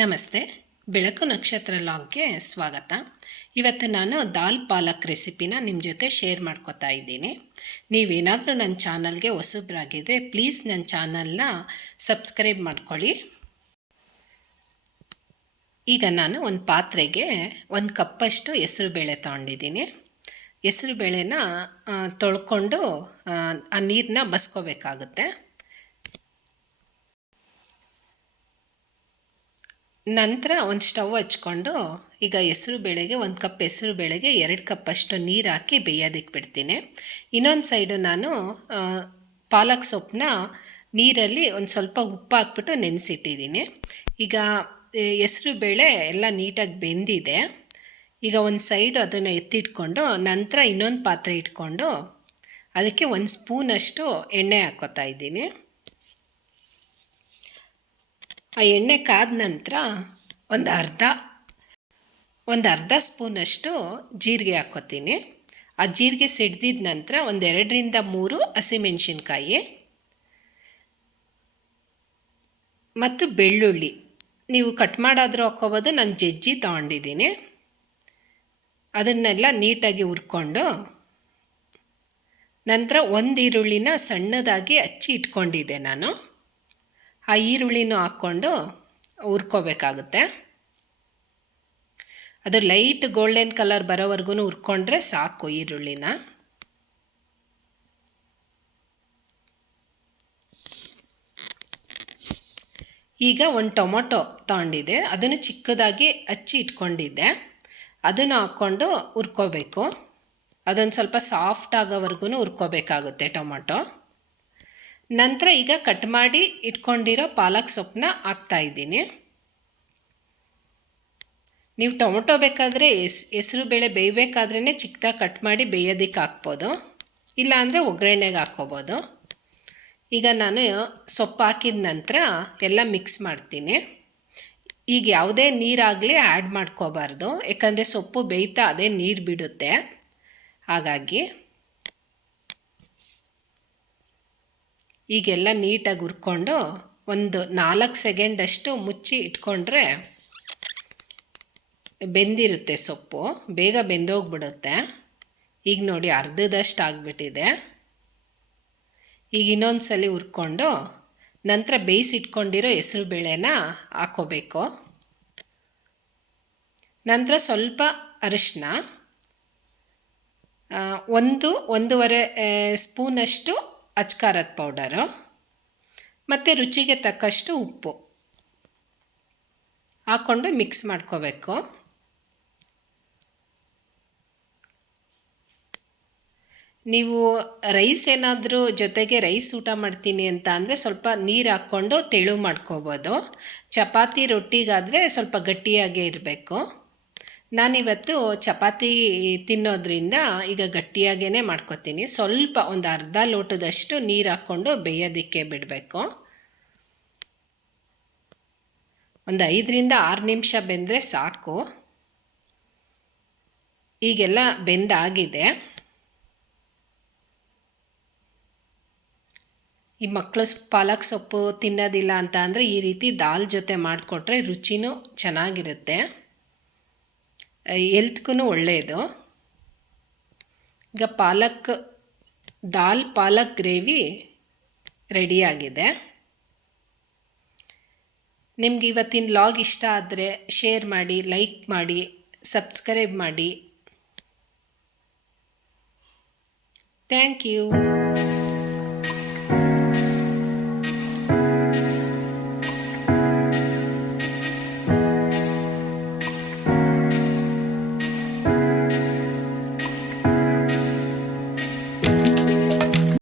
ನಮಸ್ತೆ, ಬೆಳಕು ನಕ್ಷತ್ರ ಲಾಗ್ಗೆ ಸ್ವಾಗತ. ಇವತ್ತು ನಾನು ದಾಲ್ ಪಾಲಕ್ ರೆಸಿಪಿನ ನಿಮ್ಮ ಜೊತೆ ಶೇರ್ ಮಾಡ್ಕೋತಾ ಇದ್ದೀನಿ. ನೀವೇನಾದರೂ ನನ್ನ ಚಾನಲ್ಗೆ ಹೊಸಬ್ರಾಗಿದ್ದರೆ ಪ್ಲೀಸ್ ನನ್ನ ಚಾನಲ್ನ ಸಬ್ಸ್ಕ್ರೈಬ್ ಮಾಡ್ಕೊಳ್ಳಿ. ಈಗ ನಾನು ಒಂದು ಪಾತ್ರೆಗೆ 1 ಕಪ್ಪಷ್ಟು ಹೆಸರುಬೇಳೆ ತೊಗೊಂಡಿದ್ದೀನಿ. ಹೆಸರುಬೇಳೆನ ತೊಳ್ಕೊಂಡು ಆ ನೀರನ್ನ ಬಸ್ಕೋಬೇಕಾಗುತ್ತೆ. ನಂತರ ಒಂದು ಸ್ಟವ್ ಹಚ್ಕೊಂಡು ಈಗ ಹೆಸರುಬೇಳೆಗೆ 1 ಕಪ್ ಹೆಸರುಬೇಳೆಗೆ 2 ಕಪ್ಪಷ್ಟು ನೀರು ಹಾಕಿ ಬೇಯೋದಕ್ಕೆ ಬಿಡ್ತೀನಿ. ಇನ್ನೊಂದು ಸೈಡು ನಾನು ಪಾಲಕ್ ಸೊಪ್ಪನ್ನ ನೀರಲ್ಲಿ ಒಂದು ಸ್ವಲ್ಪ ಉಪ್ಪು ಹಾಕ್ಬಿಟ್ಟು ನೆನೆಸಿಟ್ಟಿದ್ದೀನಿ. ಈಗ ಹೆಸರುಬೇಳೆ ಎಲ್ಲ ನೀಟಾಗಿ ಬೆಂದಿದೆ. ಈಗ ಒಂದು ಸೈಡು ಅದನ್ನು ಎತ್ತಿಟ್ಕೊಂಡು ನಂತರ ಇನ್ನೊಂದು ಪಾತ್ರೆ ಇಟ್ಕೊಂಡು ಅದಕ್ಕೆ 1 ಸ್ಪೂನಷ್ಟು ಎಣ್ಣೆ ಹಾಕ್ಕೋತಾ ಇದ್ದೀನಿ. ಆ ಎಣ್ಣೆ ಕಾದ ನಂತರ ಒಂದು ಅರ್ಧ ಸ್ಪೂನಷ್ಟು ಜೀರಿಗೆ ಹಾಕ್ಕೋತೀನಿ. ಆ ಜೀರಿಗೆ ಸಿಡ್ದಿದ ನಂತರ 2 ರಿಂದ 3 ಹಸಿಮೆಣಸಿನ್ಕಾಯಿ ಮತ್ತು ಬೆಳ್ಳುಳ್ಳಿ ನೀವು ಕಟ್ ಮಾಡಾದರೂ ಹಾಕ್ಕೋಬೋದು. ನಾನು ಜಜ್ಜಿ ತೊಗೊಂಡಿದ್ದೀನಿ. ಅದನ್ನೆಲ್ಲ ನೀಟಾಗಿ ಹುರ್ಕೊಂಡು ನಂತರ 1 ಈರುಳ್ಳಿನ ಸಣ್ಣದಾಗಿ ಹಚ್ಚಿ ಇಟ್ಕೊಂಡಿದ್ದೆ ನಾನು. ಆ ಈರುಳ್ಳಿನೂ ಹಾಕ್ಕೊಂಡು ಹುರ್ಕೋಬೇಕಾಗುತ್ತೆ. ಅದು ಲೈಟ್ ಗೋಲ್ಡನ್ ಕಲರ್ ಬರೋವರೆಗೂ ಹುರ್ಕೊಂಡ್ರೆ ಸಾಕು ಈರುಳ್ಳಿನ. ಈಗ 1 ಟೊಮೊಟೊ ತೊಗೊಂಡಿದ್ದೆ, ಅದನ್ನು ಚಿಕ್ಕದಾಗಿ ಹಚ್ಚಿ ಇಟ್ಕೊಂಡಿದ್ದೆ. ಅದನ್ನು ಹಾಕ್ಕೊಂಡು ಹುರ್ಕೋಬೇಕು. ಅದೊಂದು ಸ್ವಲ್ಪ ಸಾಫ್ಟ್ ಆಗೋವರೆಗೂ ಹುರ್ಕೋಬೇಕಾಗುತ್ತೆ ಟೊಮೊಟೊ. ನಂತರ ಈಗ ಕಟ್ ಮಾಡಿ ಇಟ್ಕೊಂಡಿರೋ ಪಾಲಕ್ ಸೊಪ್ಪನ್ನ ಹಾಕ್ತಾಯಿದ್ದೀನಿ. ನೀವು ಟೊಮೊಟೊ ಬೇಕಾದರೆ ಹೆಸರುಬೇಳೆ ಬೇಯಬೇಕಾದ್ರೇ ಚಿಕ್ಕದಾಗಿ ಕಟ್ ಮಾಡಿ ಬೇಯೋದಕ್ಕೆ ಹಾಕ್ಬೋದು, ಇಲ್ಲಾಂದರೆ ಒಗ್ಗರಣೆಗೆ ಹಾಕ್ಕೋಬೋದು. ಈಗ ನಾನು ಸೊಪ್ಪು ಹಾಕಿದ ನಂತರ ಎಲ್ಲ ಮಿಕ್ಸ್ ಮಾಡ್ತೀನಿ. ಈಗ ಯಾವುದೇ ನೀರಾಗಲಿ ಆ್ಯಡ್ ಮಾಡ್ಕೋಬಾರ್ದು, ಯಾಕಂದರೆ ಸೊಪ್ಪು ಬೇಯ್ತಾ ಅದೇ ನೀರು ಬಿಡುತ್ತೆ. ಹಾಗಾಗಿ ಈಗೆಲ್ಲ ನೀಟಾಗಿ ಹುರ್ಕೊಂಡು ಒಂದು 4 ಸೆಕೆಂಡಷ್ಟು ಮುಚ್ಚಿ ಇಟ್ಕೊಂಡ್ರೆ ಬೆಂದಿರುತ್ತೆ ಸೊಪ್ಪು, ಬೇಗ ಬೆಂದೋಗ್ಬಿಡುತ್ತೆ. ಈಗ ನೋಡಿ ಅರ್ಧದಷ್ಟು ಆಗಿಬಿಟ್ಟಿದೆ. ಈಗ ಇನ್ನೊಂದು ಸಲ ಹುರ್ಕೊಂಡು ನಂತರ ಬೇಯಿಸಿಟ್ಕೊಂಡಿರೋ ಹೆಸರುಬೇಳೆನ ಹಾಕ್ಕೋಬೇಕು. ನಂತರ ಸ್ವಲ್ಪ ಅರಿಶಿನ, 1-1.5 ಸ್ಪೂನಷ್ಟು ಅಚ್ಕಾರದ ಪೌಡರು ಮತ್ತು ರುಚಿಗೆ ತಕ್ಕಷ್ಟು ಉಪ್ಪು ಹಾಕ್ಕೊಂಡು ಮಿಕ್ಸ್ ಮಾಡ್ಕೋಬೇಕು. ನೀವು ರೈಸ್ ಏನಾದರೂ ಜೊತೆಗೆ ರೈಸ್ ಊಟ ಮಾಡ್ತೀನಿ ಅಂತ ಅಂದರೆ ಸ್ವಲ್ಪ ನೀರು ಹಾಕ್ಕೊಂಡು ತೆಳು ಮಾಡ್ಕೋಬೋದು. ಚಪಾತಿ ರೊಟ್ಟಿಗಾದರೆ ಸ್ವಲ್ಪ ಗಟ್ಟಿಯಾಗೇ ಇರಬೇಕು. ನಾನಿವತ್ತು ಚಪಾತಿ ತಿನ್ನೋದ್ರಿಂದ ಈಗ ಗಟ್ಟಿಯಾಗೇ ಮಾಡ್ಕೊತೀನಿ. ಸ್ವಲ್ಪ ಒಂದು ಅರ್ಧ ಲೋಟದಷ್ಟು ನೀರು ಹಾಕ್ಕೊಂಡು ಬೇಯೋದಕ್ಕೆ ಬಿಡಬೇಕು. ಒಂದು 5 ರಿಂದ 6 ನಿಮಿಷ ಬೆಂದರೆ ಸಾಕು. ಈಗೆಲ್ಲ ಬೆಂದಾಗಿದೆ. ಈ ಮಕ್ಕಳು ಪಾಲಕ್ ಸೊಪ್ಪು ತಿನ್ನೋದಿಲ್ಲ ಅಂತ ಅಂದರೆ ಈ ರೀತಿ ದಾಲ್ ಜೊತೆ ಮಾಡಿಕೊಟ್ರೆ ರುಚಿನೂ ಚೆನ್ನಾಗಿರುತ್ತೆ, ಹೆಲ್ತ್ಗೂ ಒಳ್ಳೆಯದು. ಈಗ ದಾಲ್ ಪಾಲಕ್ ಗ್ರೇವಿ ರೆಡಿಯಾಗಿದೆ. ನಿಮ್ಗೆ ಇವತ್ತಿನ ಲಾಗ್ ಇಷ್ಟ ಆದರೆ ಶೇರ್ ಮಾಡಿ, ಲೈಕ್ ಮಾಡಿ, ಸಬ್ಸ್ಕ್ರೈಬ್ ಮಾಡಿ. Thank you.